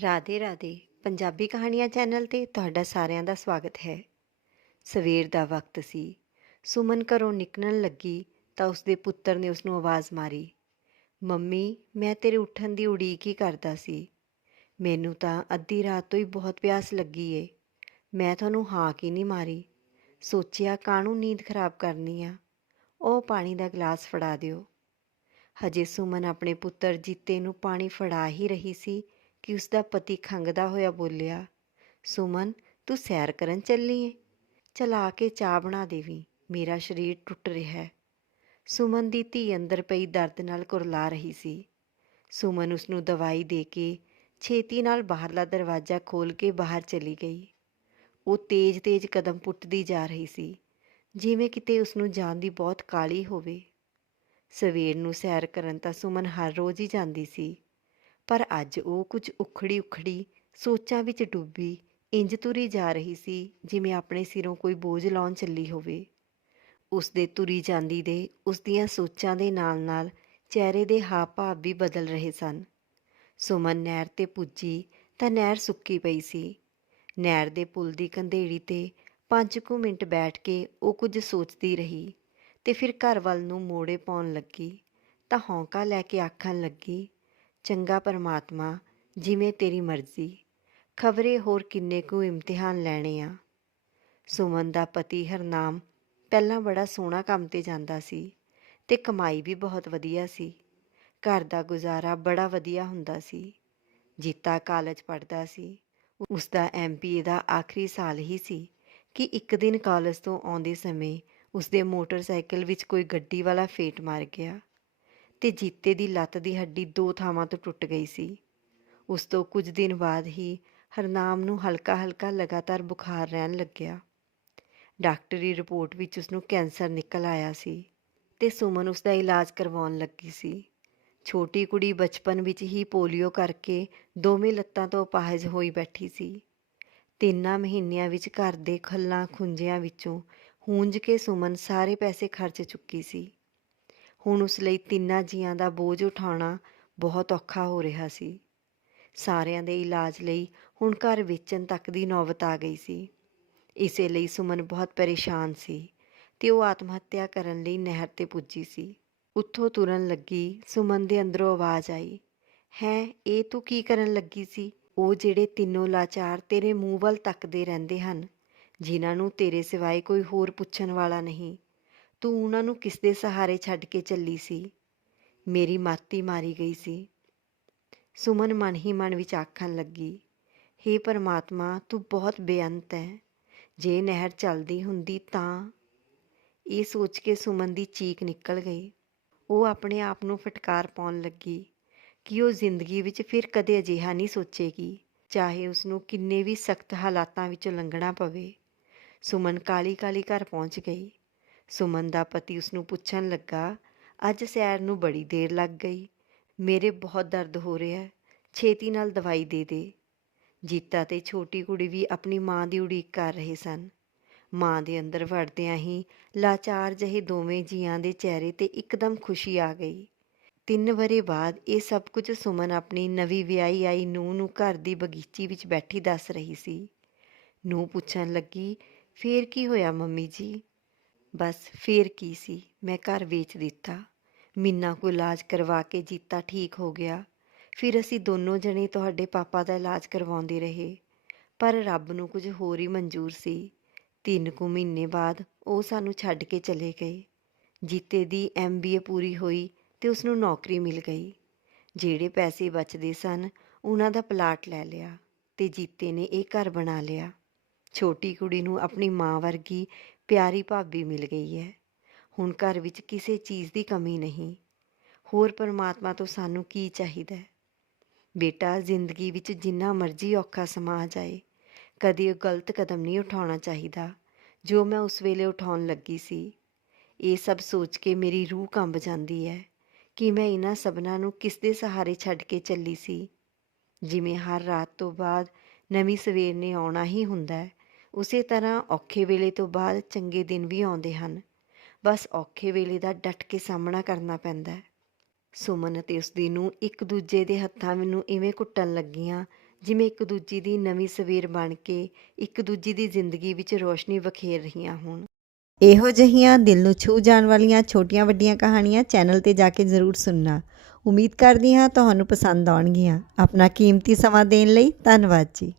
ਰਾਧੇ ਰਾਧੇ, ਪੰਜਾਬੀ ਕਹਾਣੀਆਂ ਚੈਨਲ ਤੇ ਤੁਹਾਡਾ ਸਾਰਿਆਂ ਦਾ ਸਵਾਗਤ ਹੈ। ਸਵੇਰ ਦਾ ਵਕਤ ਸੀ। ਸੁਮਨ ਘਰੋਂ ਨਿਕਲਣ ਲੱਗੀ ਤਾਂ ਉਸਦੇ ਪੁੱਤਰ ਨੇ ਉਸਨੂੰ ਆਵਾਜ਼ ਮਾਰੀ, ਮੰਮੀ, ਮੈਂ ਤੇਰੇ ਉੱਠਣ ਦੀ ਉਡੀਕ ਹੀ ਕਰਦਾ ਸੀ। ਮੈਨੂੰ ਤਾਂ ਅੱਧੀ ਰਾਤ ਤੋਂ ਹੀ ਬਹੁਤ ਪਿਆਸ ਲੱਗੀ ਏ। ਮੈਂ ਤੁਹਾਨੂੰ ਹਾਕ ਹੀ ਨਹੀਂ ਮਾਰੀ। ਸੋਚਿਆ ਕਾਹਨੂੰ ਨੀਂਦ ਖਰਾਬ ਕਰਨੀ ਆ। ਉਹ ਪਾਣੀ ਦਾ ਗਲਾਸ ਫੜਾ ਦਿਓ। ਹਜੇ ਸੁਮਨ ਆਪਣੇ ਪੁੱਤਰ ਜੀਤੇ ਨੂੰ ਪਾਣੀ ਫੜਾ ਹੀ ਰਹੀ ਸੀ ਕਿ ਉਸਦਾ ਪਤੀ ਖੰਗਦਾ ਹੋਇਆ ਬੋਲਿਆ, ਸੁਮਨ, ਤੂੰ ਸੈਰ ਕਰਨ ਚੱਲੀ ਏ? ਚਲਾ ਕੇ ਚਾਹ ਬਣਾ ਦੇਵੀਂ, ਮੇਰਾ ਸਰੀਰ ਟੁੱਟ ਰਿਹਾ ਹੈ। ਸੁਮਨ ਦੀ ਧੀ ਅੰਦਰ ਪਈ ਦਰਦ ਨਾਲ ਕੁਰਲਾ ਰਹੀ ਸੀ। ਸੁਮਨ ਉਸ ਨੂੰ ਦਵਾਈ ਦੇ ਕੇ ਛੇਤੀ ਨਾਲ ਬਾਹਰਲਾ ਦਰਵਾਜ਼ਾ ਖੋਲ ਕੇ ਬਾਹਰ ਚਲੀ ਗਈ। ਉਹ ਤੇਜ਼-ਤੇਜ਼ ਕਦਮ ਪੁੱਟਦੀ ਜਾ ਰਹੀ ਸੀ, ਜਿਵੇਂ ਕਿਤੇ ਉਸ ਨੂੰ ਜਾਣ ਦੀ ਬਹੁਤ ਕਾਲੀ ਹੋਵੇ। ਸਵੇਰ ਨੂੰ ਸੈਰ ਕਰਨ ਤਾਂ ਸੁਮਨ ਹਰ ਰੋਜ਼ ਹੀ ਜਾਂਦੀ ਸੀ। ਪਰ ਅੱਜ ਉਹ ਕੁਝ ਉਖੜੀ ਉਖੜੀ ਸੋਚਾਂ ਵਿੱਚ ਡੁੱਬੀ, ਇੰਜ ਤੁਰੀ ਜਾ ਰਹੀ ਸੀ, ਜਿਵੇਂ ਆਪਣੇ ਸਿਰੋਂ ਕੋਈ ਬੋਝ ਲਾਉਣ ਚੱਲੀ ਹੋਵੇ। ਉਸ ਦੇ ਤੁਰੀ ਜਾਂਦੀ ਦੇ, ਉਸ ਦੀਆਂ ਸੋਚਾਂ ਦੇ ਨਾਲ-ਨਾਲ ਚਿਹਰੇ ਦੇ ਹਾਵ-ਭਾਵ ਵੀ ਬਦਲ ਰਹੇ ਸਨ। ਸੁਮਨ ਨਹਿਰ ਤੇ ਪੁੱਜੀ ਤਾਂ ਨਹਿਰ ਸੁੱਕੀ ਪਈ ਸੀ। ਨਹਿਰ ਦੇ ਪੁਲ ਦੀ ਕੰਧੇੜੀ ਤੇ ਪੰਜ ਕੁ ਮਿੰਟ ਬੈਠ ਕੇ ਉਹ ਕੁਝ ਸੋਚਦੀ ਰਹੀ ਤੇ ਫਿਰ ਘਰ ਵੱਲ ਨੂੰ ਮੋੜੇ ਪਾਉਣ ਲੱਗੀ, ਤਾਂ ਹੌਂਕਾ ਲੈ ਕੇ ਆਖਣ ਲੱਗੀ ਚੰਗਾ ਪਰਮਾਤਮਾ, ਜਿਵੇਂ ਤੇਰੀ ਮਰਜ਼ੀ, ਖਬਰੇ ਹੋਰ ਕਿੰਨੇ ਕੁ ਇਮਤਿਹਾਨ ਲੈਣੇ ਆ। ਸੁਮਨ ਦਾ ਪਤੀ ਹਰਨਾਮ ਪਹਿਲਾਂ ਬੜਾ ਸੋਹਣਾ ਕੰਮ ਤੇ ਜਾਂਦਾ ਸੀ ਤੇ ਕਮਾਈ ਵੀ ਬਹੁਤ ਵਧੀਆ ਸੀ। ਘਰ ਦਾ ਗੁਜ਼ਾਰਾ ਬੜਾ ਵਧੀਆ ਹੁੰਦਾ ਸੀ। ਜੀਤਾ ਕਾਲਜ ਪੜ੍ਹਦਾ ਸੀ। ਉਸ ਦਾ ਐਮਪੀਏ ਦਾ ਆਖਰੀ ਸਾਲ ਹੀ ਸੀ ਕਿ ਇੱਕ ਦਿਨ ਕਾਲਜ ਤੋਂ ਆਉਂਦੇ ਸਮੇਂ ਉਸ ਦੇ ਮੋਟਰਸਾਈਕਲ ਵਿੱਚ ਕੋਈ ਗੱਡੀ ਵਾਲਾ ਫੇਟ ਮਾਰ ਗਿਆ। ਤੇ ਜੀਤੇ ਦੀ ਲੱਤ ਦੀ ਹੱਡੀ ਦੋ ਥਾਵਾਂ ਤੋਂ ਟੁੱਟ ਗਈ ਸੀ। ਉਸ ਤੋਂ ਕੁਝ ਦਿਨ ਬਾਅਦ ਹੀ ਹਰਨਾਮ ਨੂੰ ਹਲਕਾ-ਹਲਕਾ ਲਗਾਤਾਰ ਬੁਖਾਰ ਰਹਿਣ ਲੱਗਿਆ। ਡਾਕਟਰੀ ਰਿਪੋਰਟ ਵਿੱਚ ਉਸ ਨੂੰ ਕੈਂਸਰ ਨਿਕਲ ਆਇਆ ਸੀ ਤੇ ਸੁਮਨ ਉਸ ਦਾ ਇਲਾਜ ਕਰਵਾਉਣ ਲੱਗੀ ਸੀ। ਛੋਟੀ ਕੁੜੀ ਬਚਪਨ ਵਿੱਚ ਹੀ ਪੋਲੀਓ ਕਰਕੇ ਦੋਵੇਂ ਲੱਤਾਂ ਤੋਂ ਅਪਾਹਜ ਹੋਈ ਬੈਠੀ ਸੀ। ਤਿੰਨਾਂ ਮਹੀਨਿਆਂ ਵਿੱਚ ਘਰ ਦੇ ਖੱਲਾਂ ਖੁੰਝਿਆਂ ਵਿੱਚੋਂ ਹੂੰਜ ਕੇ ਸੁਮਨ ਸਾਰੇ ਪੈਸੇ ਖਰਚ ਚੁੱਕੀ ਸੀ। ਹੁਣ ਉਸ ਲਈ ਤਿੰਨਾਂ ਜੀਆਂ ਦਾ ਬੋਝ ਉਠਾਉਣਾ ਬਹੁਤ ਔਖਾ ਹੋ ਰਿਹਾ ਸੀ। ਸਾਰਿਆਂ ਦੇ ਇਲਾਜ ਲਈ ਹੁਣ ਘਰ ਵੇਚਣ ਤੱਕ ਦੀ ਨੌਬਤ ਆ ਗਈ ਸੀ। ਇਸੇ ਲਈ ਸੁਮਨ ਬਹੁਤ ਪਰੇਸ਼ਾਨ ਸੀ ਤੇ ਉਹ ਆਤਮ ਹੱਤਿਆ ਕਰਨ ਲਈ ਨਹਿਰ ਤੇ ਪੁੱਜੀ ਸੀ। ਉੱਥੋਂ ਤੁਰਨ ਲੱਗੀ, ਸੁਮਨ ਦੇ ਅੰਦਰੋਂ ਆਵਾਜ਼ ਆਈ, ਹੈ, ਇਹ ਤੂੰ ਕੀ ਕਰਨ ਲੱਗੀ ਸੀ? ਉਹ ਜਿਹੜੇ ਤਿੰਨੋਂ ਲਾਚਾਰ ਤੇਰੇ ਮੂੰਹ ਵੱਲ ਤੱਕਦੇ ਰਹਿੰਦੇ ਹਨ, ਜਿਨ੍ਹਾਂ ਨੂੰ ਤੇਰੇ ਸਿਵਾਏ ਕੋਈ ਹੋਰ ਪੁੱਛਣ ਵਾਲਾ ਨਹੀਂ। ਤੂੰ ਉਹਨਾਂ ਨੂੰ ਕਿਸ ਦੇ ਸਹਾਰੇ ਛੱਡ ਕੇ ਚੱਲੀ ਸੀ? ਮੇਰੀ ਮਾਤੀ ਮਾਰੀ ਗਈ ਸੀ। ਸੁਮਨ ਮਨ ਹੀ ਮਨ ਵਿੱਚ ਆਖਣ ਲੱਗੀ, ਹੇ ਪਰਮਾਤਮਾ, ਤੂੰ ਬਹੁਤ ਬੇਅੰਤ ਹੈ। ਜੇ ਨਹਿਰ ਚੱਲਦੀ ਹੁੰਦੀ ਤਾਂ? ਇਹ ਸੋਚ ਕੇ ਸੁਮਨ ਦੀ ਚੀਕ ਨਿਕਲ ਗਈ। ਉਹ ਆਪਣੇ ਆਪ ਨੂੰ ਫਟਕਾਰ ਪਾਉਣ ਲੱਗੀ ਕਿ ਉਹ ਜ਼ਿੰਦਗੀ ਵਿੱਚ ਫਿਰ ਕਦੇ ਅਜਿਹਾ ਨਹੀਂ ਸੋਚੇਗੀ, ਚਾਹੇ ਉਸ ਨੂੰ ਕਿੰਨੇ ਵੀ ਸਖਤ ਹਾਲਾਤਾਂ ਵਿੱਚੋਂ ਲੰਘਣਾ ਪਵੇ। ਸੁਮਨ ਕਾਲੀ ਕਾਲੀ ਘਰ ਪਹੁੰਚ ਗਈ। ਸੁਮਨ ਦਾ ਪਤੀ ਉਸ ਨੂੰ ਪੁੱਛਣ ਲੱਗਾ, ਅੱਜ ਸੈਰ ਨੂੰ ਬੜੀ ਦੇਰ ਲੱਗ ਗਈ। ਮੇਰੇ ਬਹੁਤ ਦਰਦ ਹੋ ਰਿਹਾ ਛੇਤੀ ਨਾਲ ਦਵਾਈ ਦੇ ਦੇ। ਜੀਤਾ ਤੇ ਛੋਟੀ ਕੁੜੀ ਵੀ ਆਪਣੀ ਮਾਂ ਦੀ ਉਡੀਕ ਕਰ ਰਹੇ ਸਨ। ਮਾਂ ਦੇ ਅੰਦਰ ਵੜਦਿਆਂ ਹੀ ਲਾਚਾਰ ਜਿਹੇ ਦੋਵੇਂ ਜੀਆਂ ਦੇ ਚਿਹਰੇ ਤੇ ਇੱਕਦਮ ਖੁਸ਼ੀ ਆ ਗਈ। ਤਿੰਨ ਵਰੇ ਬਾਅਦ ਇਹ ਸਭ ਕੁਝ ਸੁਮਨ ਆਪਣੀ ਨਵੀਂ ਵਿਆਹੀ ਆਈ ਨੂੰਹ ਨੂੰ ਘਰ ਦੀ ਬਗੀਚੀ ਵਿੱਚ ਬੈਠੀ ਦੱਸ ਰਹੀ ਸੀ। ਨੂੰ ਪੁੱਛਣ ਲੱਗੀ, ਫੇਰ ਕੀ ਹੋਇਆ ਮੰਮੀ ਜੀ? ਬਸ ਫੇਰ ਕੀ ਸੀ? ਮੈਂ ਘਰ ਵੇਚ ਦਿੱਤਾ। ਮਿੰਨਾ ਕੋ ਇਲਾਜ ਕਰਵਾ ਕੇ ਜੀਤਾ ਠੀਕ ਹੋ ਗਿਆ। ਫਿਰ ਅਸੀਂ ਦੋਨੋਂ ਜਣੇ ਤੁਹਾਡੇ ਪਾਪਾ ਦਾ ਇਲਾਜ ਕਰਵਾਉਂਦੇ ਰਹੇ। ਪਰ ਰੱਬ ਨੂੰ ਕੁਝ ਹੋਰ ਹੀ ਮਨਜ਼ੂਰ ਸੀ। ਤਿੰਨ ਕੁ ਮਹੀਨੇ ਬਾਅਦ ਉਹ ਸਾਨੂੰ ਛੱਡ ਕੇ ਚਲੇ ਗਏ। ਜੀਤੇ ਦੀ ਐਮਬੀਏ ਪੂਰੀ ਹੋਈ ਤੇ ਉਸ ਨੂੰ ਨੌਕਰੀ ਮਿਲ ਗਈ। ਜਿਹੜੇ ਪੈਸੇ ਬਚਦੇ ਸਨ, ਉਹਨਾਂ ਦਾ ਪਲਾਟ ਲੈ ਲਿਆ ਤੇ ਜੀਤੇ ਨੇ ਇਹ ਘਰ ਬਣਾ ਲਿਆ। ਛੋਟੀ ਕੁੜੀ ਨੂੰ ਆਪਣੀ ਮਾਂ ਵਰਗੀ ਪਿਆਰੀ ਭਾਬੀ ਮਿਲ ਗਈ ਹੈ। ਹੁਣ ਘਰ ਵਿੱਚ ਕਿਸੇ ਚੀਜ਼ ਦੀ ਕਮੀ ਨਹੀਂ। ਹੋਰ ਪਰਮਾਤਮਾ ਤੋਂ ਸਾਨੂੰ ਕੀ ਚਾਹੀਦਾ ਹੈ? ਬੇਟਾ, ਜ਼ਿੰਦਗੀ ਵਿੱਚ ਜਿੰਨਾ ਮਰਜ਼ੀ ਔਖਾ ਸਮਾਂ ਆ ਜਾਏ, ਕਦੇ ਉਹ ਗਲਤ ਕਦਮ ਨਹੀਂ ਉਠਾਉਣਾ ਚਾਹੀਦਾ, ਜੋ ਮੈਂ ਉਸ ਵੇਲੇ ਉਠਾਉਣ ਲੱਗੀ ਸੀ। ਇਹ ਸਭ ਸੋਚ ਕੇ ਮੇਰੀ ਰੂਹ ਕੰਬ ਜਾਂਦੀ ਹੈ ਕਿ ਮੈਂ ਇਹਨਾਂ ਸਭਨਾਂ ਨੂੰ ਕਿਸ ਦੇ ਸਹਾਰੇ ਛੱਡ ਕੇ ਚੱਲੀ ਸੀ। ਜਿਵੇਂ ਹਰ ਰਾਤ ਤੋਂ ਬਾਅਦ ਨਵੀਂ ਸਵੇਰ ਨੇ ਆਉਣਾ ਹੀ ਹੁੰਦਾ ਹੈ ਉਸੇ ਤਰ੍ਹਾਂ ਔਖੇ ਵੇਲੇ ਤੋਂ ਬਾਅਦ ਚੰਗੇ ਦਿਨ ਵੀ ਆਉਂਦੇ ਹਨ। ਬਸ ਔਖੇ ਵੇਲੇ ਦਾ ਡਟ ਕੇ ਸਾਹਮਣਾ ਕਰਨਾ ਪੈਂਦਾ ਹੈ। ਸੁਮਨ ਅਤੇ ਉਸ ਉਸਦੀ ਨੂੰ ਇੱਕ ਦੂਜੇ ਦੇ ਹੱਥਾਂ ਮੈਨੂੰ ਇਵੇਂ ਕੁੱਟਣ ਲੱਗੀਆਂ, ਜਿਵੇਂ ਇੱਕ ਦੂਜੀ ਦੀ ਨਵੀਂ ਸਵੇਰ ਬਣ ਕੇ ਇੱਕ ਦੂਜੀ ਦੀ ਜ਼ਿੰਦਗੀ ਵਿੱਚ ਰੋਸ਼ਨੀ ਬਖੇਰ ਰਹੀਆਂ ਹੋਣ। ਇਹੋ ਜਿਹੀਆਂ ਦਿਲ ਨੂੰ ਛੂ ਜਾਣ ਵਾਲੀਆਂ ਛੋਟੀਆਂ ਵੱਡੀਆਂ ਕਹਾਣੀਆਂ ਚੈਨਲ ਤੇ ਜਾ ਕੇ ਜ਼ਰੂਰ ਸੁਣਨਾ। ਉਮੀਦ ਕਰਦੀ ਹਾਂ ਤੁਹਾਨੂੰ ਪਸੰਦ ਆਉਣਗੀਆਂ। ਆਪਣਾ ਕੀਮਤੀ ਸਮਾਂ ਦੇਣ ਲਈ ਧੰਨਵਾਦ ਜੀ।